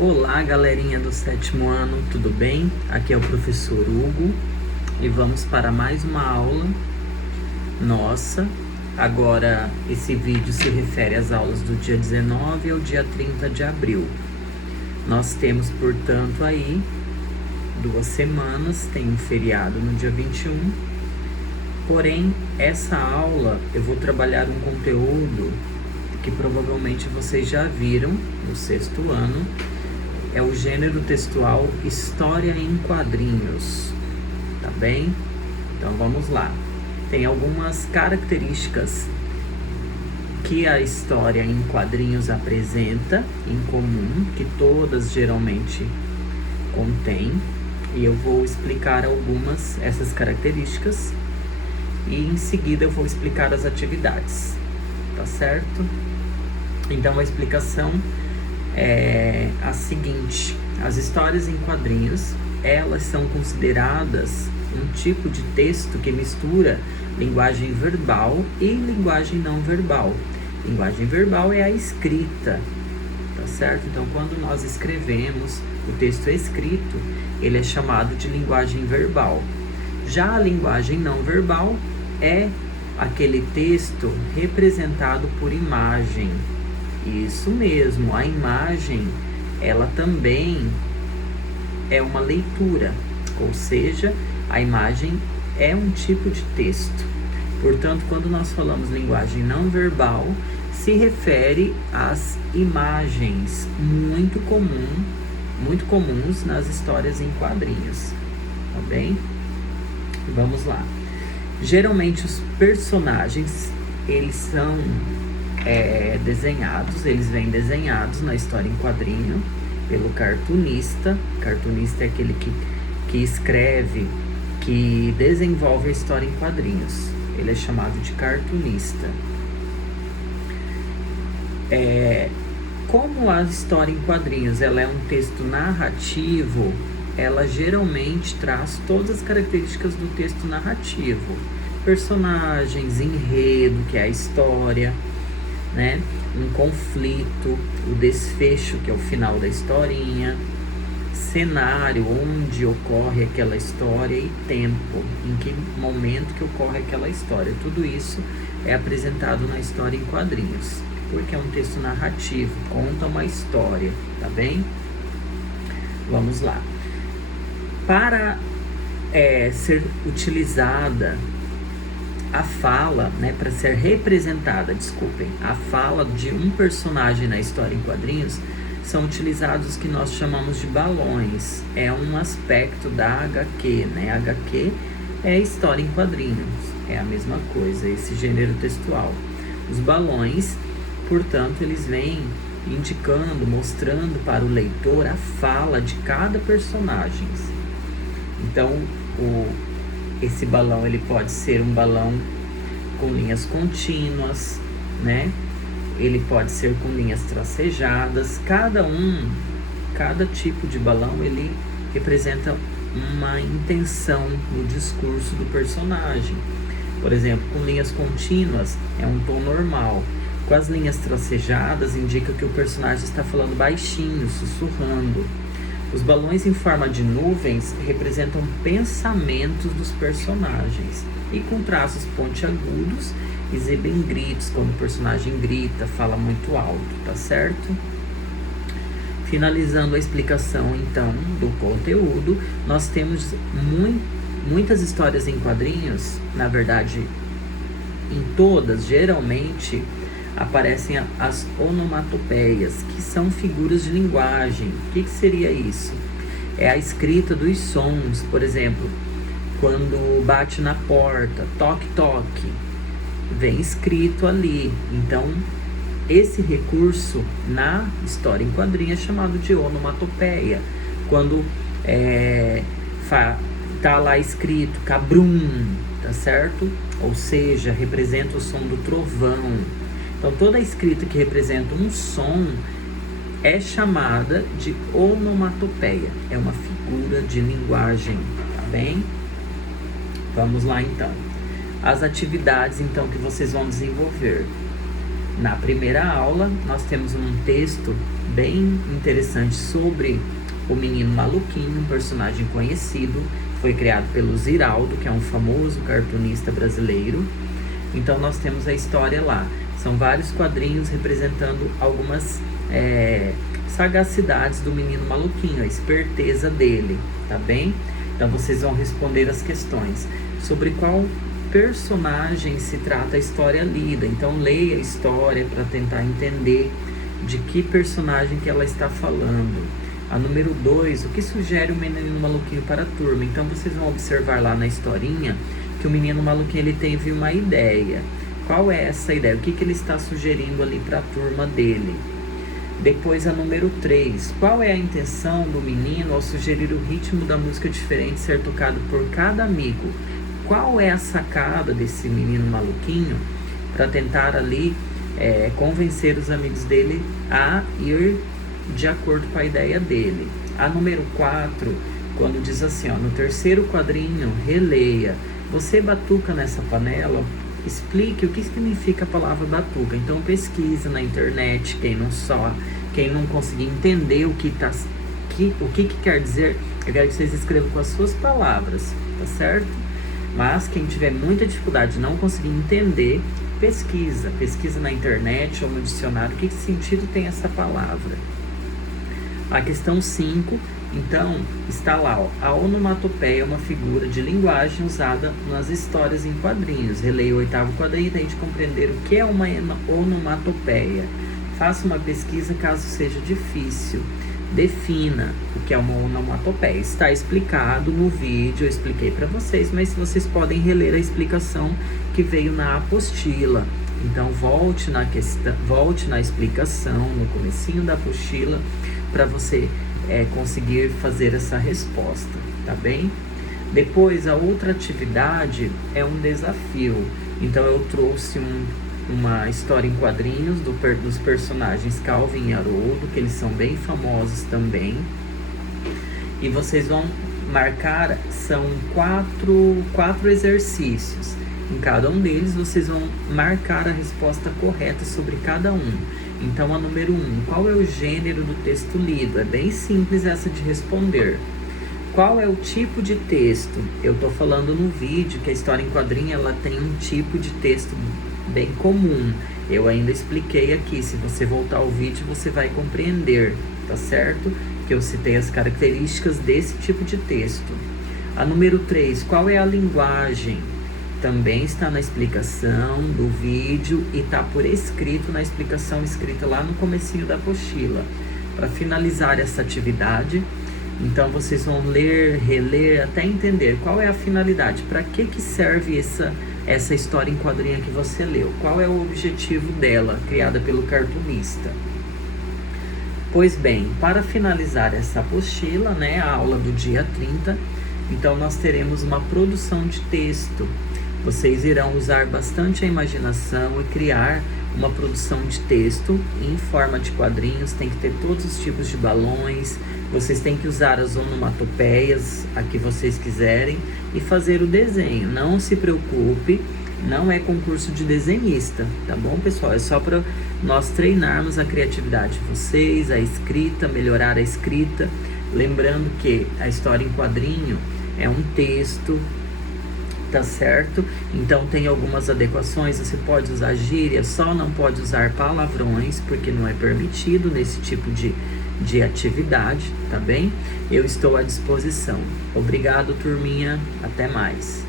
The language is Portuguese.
Olá, galerinha do sétimo ano, tudo bem? Aqui é o professor Hugo e vamos para mais uma aula nossa. Agora, esse vídeo se refere às aulas do dia 19 ao dia 30 de abril. Nós temos, portanto, aí 2 semanas, tem um feriado no dia 21. Porém, essa aula eu vou trabalhar um conteúdo que provavelmente vocês já viram no 6º ano. É o gênero textual História em Quadrinhos, tá bem? Então vamos lá. Tem algumas características que a história em quadrinhos apresenta em comum, que todas geralmente contêm, e eu vou explicar algumas essas características e em seguida eu vou explicar as atividades, tá certo? Então a explicação é a seguinte: as histórias em quadrinhos, elas são consideradas um tipo de texto que mistura linguagem verbal e linguagem não verbal. Linguagem verbal é a escrita, tá certo? Então, quando nós escrevemos o texto escrito, ele é chamado de linguagem verbal. Já a linguagem não verbal é aquele texto representado por imagem. Isso mesmo, a imagem, ela também é uma leitura, ou seja, a imagem é um tipo de texto. Portanto, quando nós falamos linguagem não verbal, se refere às imagens muito comuns nas histórias em quadrinhos, tá bem? Vamos lá. Geralmente os personagens, eles são desenhados, eles vêm desenhados na história em quadrinho pelo cartunista. Cartunista é aquele que escreve, que desenvolve a história em quadrinhos. Ele é chamado de cartunista. Como a história em quadrinhos ela é um texto narrativo, ela geralmente traz todas as características do texto narrativo. Personagens, enredo, que é a história, né? Um conflito, o desfecho, que é o final da historinha, cenário, onde ocorre aquela história, e tempo, em que momento que ocorre aquela história. Tudo isso é apresentado na história em quadrinhos, porque é um texto narrativo, conta uma história, tá bem? Vamos lá. Para ser utilizada a fala, né, para ser representada, a fala de um personagem na história em quadrinhos, são utilizados o que nós chamamos de balões. É um aspecto da HQ, né? HQ é história em quadrinhos, é a mesma coisa, esse gênero textual. Os balões, portanto, eles vêm indicando, mostrando para o leitor a fala de cada personagem. Então, esse balão, ele pode ser um balão com linhas contínuas, né? Ele pode ser com linhas tracejadas. Cada tipo de balão, ele representa uma intenção no discurso do personagem. Por exemplo, com linhas contínuas é um tom normal. Com as linhas tracejadas, indica que o personagem está falando baixinho, sussurrando. Os balões em forma de nuvens representam pensamentos dos personagens, e com traços pontiagudos exibem gritos, quando o personagem grita, fala muito alto, tá certo? Finalizando a explicação, então, do conteúdo, nós temos muitas histórias em quadrinhos. Na verdade, em todas, geralmente, aparecem as onomatopeias, que são figuras de linguagem. O que seria isso? É a escrita dos sons, por exemplo, quando bate na porta, toque, toque, vem escrito ali. Então, esse recurso na história em quadrinho é chamado de onomatopeia. Quando tá lá escrito cabrum, tá certo? Ou seja, representa o som do trovão. Então, toda a escrita que representa um som é chamada de onomatopeia. É uma figura de linguagem, tá bem? Vamos lá, então. As atividades, então, que vocês vão desenvolver. Na primeira aula, nós temos um texto bem interessante sobre o Menino Maluquinho, um personagem conhecido, foi criado pelo Ziraldo, que é um famoso cartunista brasileiro. Então nós temos a história lá. São vários quadrinhos representando algumas sagacidades do Menino Maluquinho, a esperteza dele, tá bem? Então vocês vão responder as questões sobre qual personagem se trata a história lida. Então leia a história para tentar entender de que personagem que ela está falando. A número 2, o que sugere o Menino Maluquinho para a turma? Então vocês vão observar lá na historinha que o Menino Maluquinho ele teve uma ideia. Qual é essa ideia? O que ele está sugerindo ali para a turma dele? Depois a número 3, qual é a intenção do menino ao sugerir o ritmo da música diferente ser tocado por cada amigo? Qual é a sacada desse menino maluquinho para tentar ali convencer os amigos dele a ir de acordo com a ideia dele? A número 4, quando diz assim, ó, no terceiro quadrinho, releia. Você batuca nessa panela? Explique o que significa a palavra batuca. Então pesquisa na internet, quem não conseguir entender o que quer dizer, eu quero que vocês escrevam com as suas palavras, tá certo? Mas quem tiver muita dificuldade de não conseguir entender, pesquisa na internet ou no dicionário que sentido tem essa palavra. A questão 5, então, está lá, ó, a onomatopeia é uma figura de linguagem usada nas histórias em quadrinhos. Releia o 8º quadrinho e tente compreender o que é uma onomatopeia. Faça uma pesquisa caso seja difícil. Defina o que é uma onomatopeia. Está explicado no vídeo, eu expliquei para vocês, mas vocês podem reler a explicação que veio na apostila. Então volte na explicação, no comecinho da apostila, para você conseguir fazer essa resposta, tá bem? Depois, a outra atividade é um desafio. Então eu trouxe uma história em quadrinhos dos personagens Calvin e Haroldo, que eles são bem famosos também. E vocês vão marcar, são quatro exercícios. Em cada um deles, vocês vão marcar a resposta correta sobre cada um. Então, a número 1, qual é o gênero do texto lido? É bem simples essa de responder. Qual é o tipo de texto? Eu estou falando no vídeo que a história em quadrinho ela tem um tipo de texto bem comum. Eu ainda expliquei aqui, se você voltar ao vídeo você vai compreender, tá certo? Que eu citei as características desse tipo de texto. A número 3, qual é a linguagem? Também está na explicação do vídeo e está por escrito na explicação escrita lá no comecinho da apostila. Para finalizar essa atividade, então vocês vão ler, reler, até entender qual é a finalidade, para que serve essa história em quadrinho que você leu, qual é o objetivo dela, criada pelo cartunista. Pois bem, para finalizar essa apostila, né, a aula do dia 30, então nós teremos uma produção de texto. Vocês irão usar bastante a imaginação e criar uma produção de texto em forma de quadrinhos. Tem que ter todos os tipos de balões. Vocês têm que usar as onomatopeias a que vocês quiserem e fazer o desenho. Não se preocupe, não é concurso de desenhista, tá bom, pessoal? É só para nós treinarmos a criatividade de vocês, a escrita, melhorar a escrita. Lembrando que a história em quadrinho é um texto, tá certo? Então tem algumas adequações, você pode usar gíria, só não pode usar palavrões, porque não é permitido nesse tipo de atividade, tá bem? Eu estou à disposição. Obrigado, turminha, até mais.